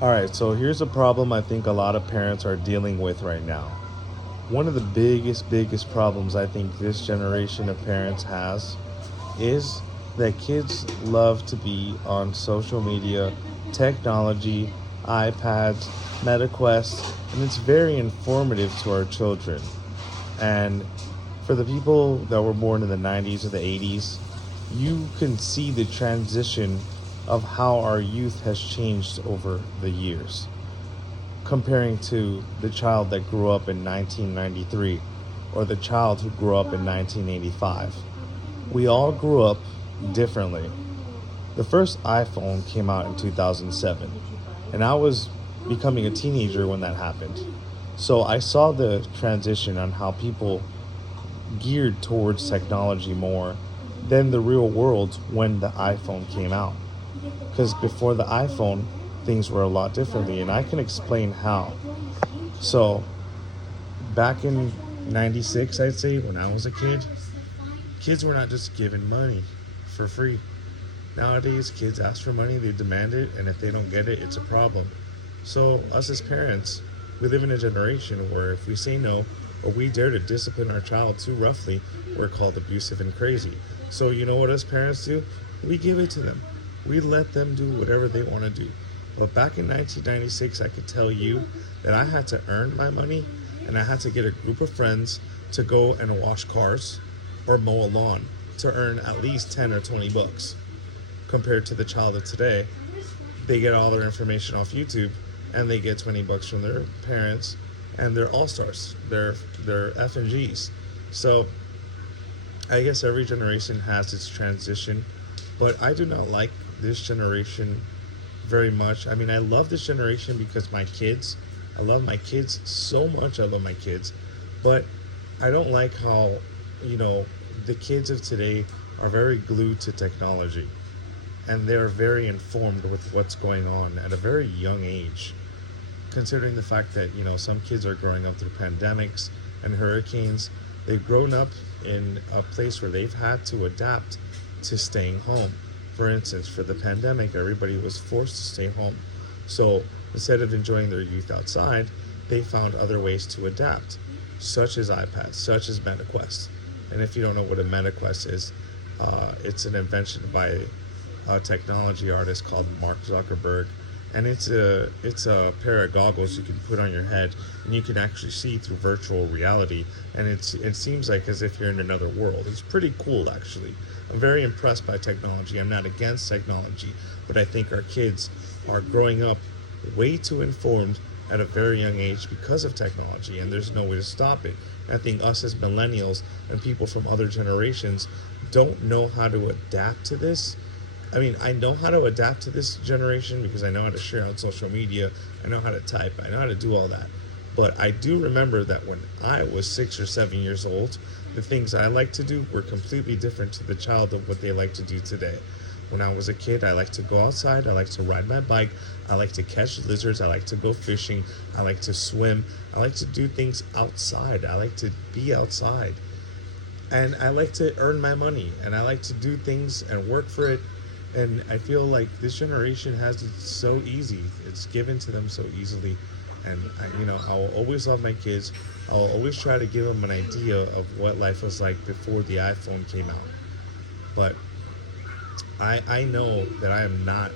All right, so here's a problem I think a lot of parents are dealing with right now. One of the biggest problems I think this generation of parents has is that kids love to be on social media, technology, iPads, MetaQuest, and it's very informative to our children. And for the people that were born in the 90s or the 80s, you can see the transition of how our youth has changed over the years comparing to the child that grew up in 1993 or the child who grew up in 1985. We all grew up differently. The first iPhone came out in 2007, and I was becoming a teenager when that happened. So I saw the transition on how people geared towards technology more than the real world when the iPhone came out. Because before the iPhone, things were a lot differently, and I can explain how. So, back in 96, I'd say, when I was a kid, kids were not just given money for free. Nowadays, kids ask for money, they demand it, and if they don't get it, it's a problem. So, us as parents, we live in a generation where if we say no or we dare to discipline our child too roughly, we're called abusive and crazy. So, you know what us parents do? We give it to them. We let them do whatever they want to do. But back in 1996, I could tell you that I had to earn my money and I had to get a group of friends to go and wash cars or mow a lawn to earn at least 10 or 20 bucks. Compared to the child of today, they get all their information off YouTube and they get 20 bucks from their parents and they're all stars. They're F and G's. So I guess every generation has its transition, but I do not like this generation very much. I mean, I love this generation because I love my kids so much. I love my kids, but I don't like how, you know, the kids of today are very glued to technology and they're very informed with what's going on at a very young age, considering the fact that, you know, some kids are growing up through pandemics and hurricanes. They've grown up in a place where they've had to adapt to staying home. For instance, for the pandemic, everybody was forced to stay home. So instead of enjoying their youth outside, they found other ways to adapt, such as iPads, such as MetaQuest. And if you don't know what a MetaQuest is, it's an invention by a technology artist called Mark Zuckerberg, and it's a pair of goggles you can put on your head, and you can actually see through virtual reality, and it seems like as if you're in another world. It's pretty cool, actually. I'm very impressed by technology. I'm not against technology, but I think our kids are growing up way too informed at a very young age because of technology, and there's no way to stop it. I think us as millennials and people from other generations don't know how to adapt to this. I mean, I know how to adapt to this generation because I know how to share on social media, I know how to type, I know how to do all that. But I do remember that when I was 6 or 7 years old, the things I liked to do were completely different to the child of what they like to do today. When I was a kid, I liked to go outside, I liked to ride my bike, I like to catch lizards, I like to go fishing, I like to swim, I like to do things outside, I like to be outside. And I like to earn my money, and I like to do things and work for it. And I feel like this generation has it so easy. It's given to them so easily. And I will always love my kids. I'll always try to give them an idea of what life was like before the iPhone came out. But I know that I am not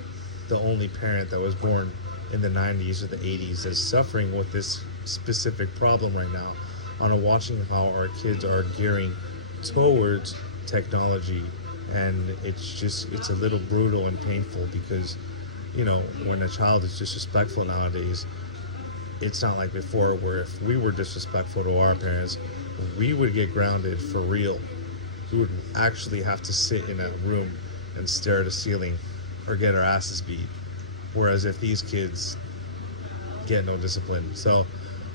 the only parent that was born in the 90s or the 80s that's suffering with this specific problem right now on watching how our kids are gearing towards technology. And it's a little brutal and painful because, when a child is disrespectful nowadays, it's not like before where if we were disrespectful to our parents, we would get grounded for real. We would actually have to sit in a room and stare at a ceiling or get our asses beat. Whereas if these kids get no discipline. So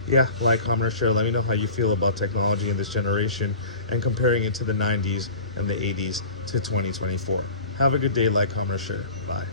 yeah, like, comment, or share. Let me know how you feel about technology in this generation and comparing it to the 90s and the 80s to 2024. Have a good day. Like, comment, or share. Bye.